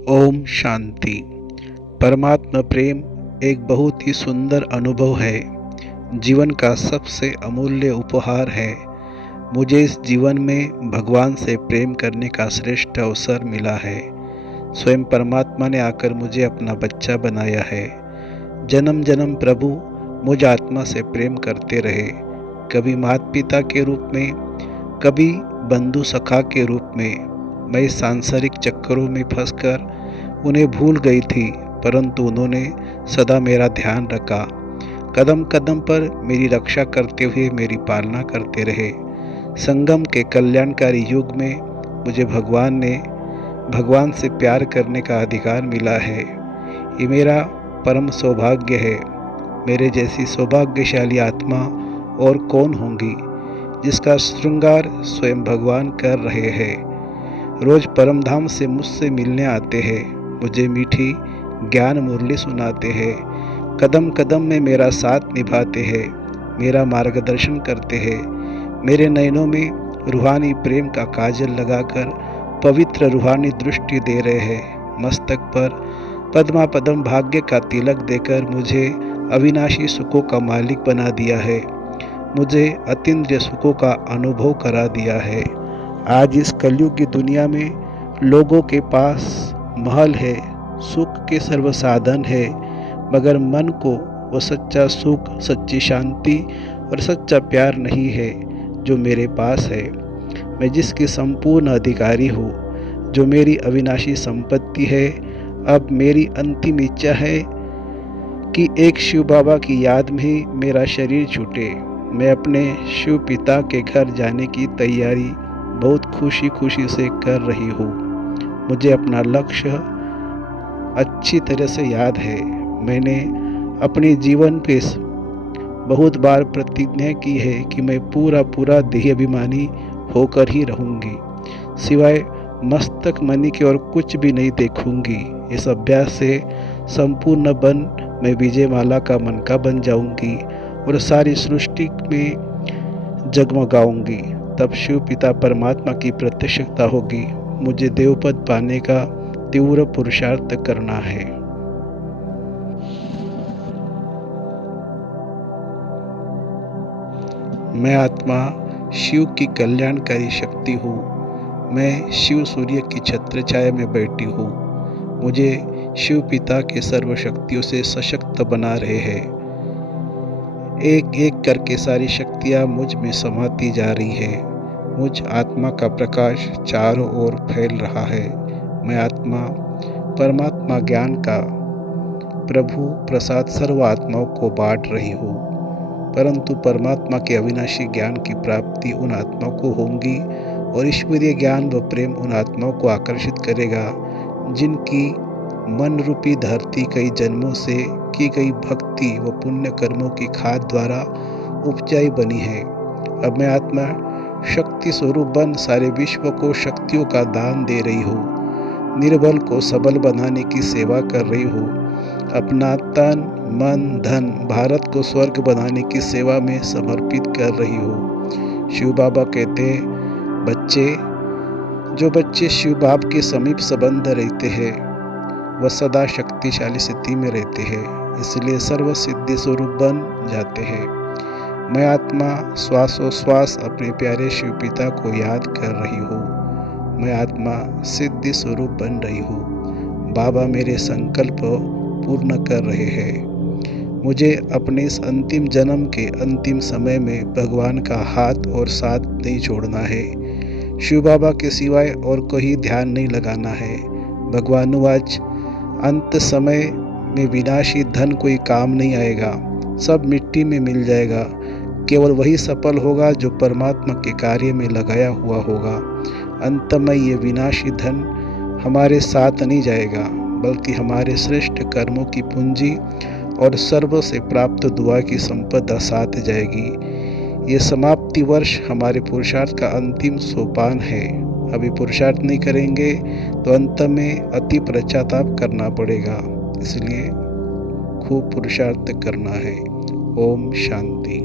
ओम शांति। परमात्मा प्रेम एक बहुत ही सुंदर अनुभव है, जीवन का सबसे अमूल्य उपहार है। मुझे इस जीवन में भगवान से प्रेम करने का श्रेष्ठ अवसर मिला है। स्वयं परमात्मा ने आकर मुझे अपना बच्चा बनाया है। जन्म जन्म प्रभु मुझ आत्मा से प्रेम करते रहे, कभी माता पिता के रूप में, कभी बंधु सखा के रूप में। मैं सांसारिक चक्करों में फंसकर उन्हें भूल गई थी, परंतु उन्होंने सदा मेरा ध्यान रखा। कदम कदम पर मेरी रक्षा करते हुए मेरी पालना करते रहे। संगम के कल्याणकारी युग में मुझे भगवान से प्यार करने का अधिकार मिला है। ये मेरा परम सौभाग्य है। मेरे जैसी सौभाग्यशाली आत्मा और कौन होंगी, जिसका श्रृंगार स्वयं भगवान कर रहे हैं। रोज परमधाम से मुझसे मिलने आते हैं, मुझे मीठी ज्ञान मुरली सुनाते हैं, कदम कदम में मेरा साथ निभाते हैं, मेरा मार्गदर्शन करते हैं। मेरे नयनों में रूहानी प्रेम का काजल लगाकर पवित्र रूहानी दृष्टि दे रहे हैं। मस्तक पर पद्मा पद्म भाग्य का तिलक देकर मुझे अविनाशी सुखों का मालिक बना दिया है। मुझे अतीन्द्रिय सुखों का अनुभव करा दिया है। आज इस कलयुग की दुनिया में लोगों के पास महल है, सुख के सर्व साधन है, मगर मन को वो सच्चा सुख, सच्ची शांति और सच्चा प्यार नहीं है जो मेरे पास है। मैं जिसकी संपूर्ण अधिकारी हूँ, जो मेरी अविनाशी संपत्ति है। अब मेरी अंतिम इच्छा है कि एक शिव बाबा की याद में ही मेरा शरीर छूटे। मैं अपने शिव पिता के घर जाने की तैयारी बहुत खुशी खुशी से कर रही हूँ। मुझे अपना लक्ष्य अच्छी तरह से याद है। मैंने अपने जीवन पे बहुत बार प्रतिज्ञा की है कि मैं पूरा देहाभिमानी होकर ही रहूँगी, सिवाय मस्तक मणि की और कुछ भी नहीं देखूँगी। इस अभ्यास से संपूर्ण बन मैं विजयमाला का मनका बन जाऊँगी और सारी सृष्टि में जगमगाऊँगी। तब शिव पिता परमात्मा की प्रत्यक्षता होगी। मुझे देवपद पाने का तीव्र पुरुषार्थ करना है। मैं आत्मा शिव की कल्याणकारी शक्ति हूँ। मैं शिव सूर्य की छत्र छाया में बैठी हूँ। मुझे शिव पिता के सर्व शक्तियों से सशक्त बना रहे हैं। एक एक करके सारी शक्तियाँ मुझ में समाती जा रही है। मुझ आत्मा का प्रकाश चारों ओर फैल रहा है। मैं आत्मा परमात्मा ज्ञान का प्रभु प्रसाद सर्व आत्माओं को बांट रही हूँ, परंतु परमात्मा के अविनाशी ज्ञान की प्राप्ति उन आत्माओं को होगी और ईश्वरीय ज्ञान व प्रेम उन आत्माओं को आकर्षित करेगा जिनकी मन रूपी धरती कई जन्मों से की गई भक्ति व पुण्य कर्मों की खाद द्वारा उपजाई बनी है। अब मैं आत्मा शक्ति स्वरूप बन सारे विश्व को शक्तियों का दान दे रही हूँ। निर्बल को सबल बनाने की सेवा कर रही हूँ। अपना तन मन धन भारत को स्वर्ग बनाने की सेवा में समर्पित कर रही हूँ। शिव बाबा कहते हैं, जो बच्चे शिव बाबा के समीप संबंध रहते हैं वह सदा शक्तिशाली स्थिति में रहते हैं, इसलिए सर्व सिद्धि स्वरूप बन जाते हैं। मैं आत्मा श्वासोश्वास अपने प्यारे शिव पिता को याद कर रही हूँ। मैं आत्मा सिद्धि स्वरूप बन रही हूँ। बाबा मेरे संकल्प पूर्ण कर रहे हैं। मुझे अपने इस अंतिम जन्म के अंतिम समय में भगवान का हाथ और साथ नहीं छोड़ना है। शिव बाबा के सिवाय और कोई ध्यान नहीं लगाना है। भगवानुवाच, अंत समय में विनाशी धन कोई काम नहीं आएगा, सब मिट्टी में मिल जाएगा। केवल वही सफल होगा जो परमात्मा के कार्य में लगाया हुआ होगा। अंत में ये विनाशी धन हमारे साथ नहीं जाएगा, बल्कि हमारे श्रेष्ठ कर्मों की पूंजी और सर्व से प्राप्त दुआ की संपदा साथ जाएगी। ये समाप्ति वर्ष हमारे पुरुषार्थ का अंतिम सोपान है। अभी पुरुषार्थ नहीं करेंगे तो अंत में अति पश्चाताप करना पड़ेगा, इसलिए खूब पुरुषार्थ करना है। ओम शांति।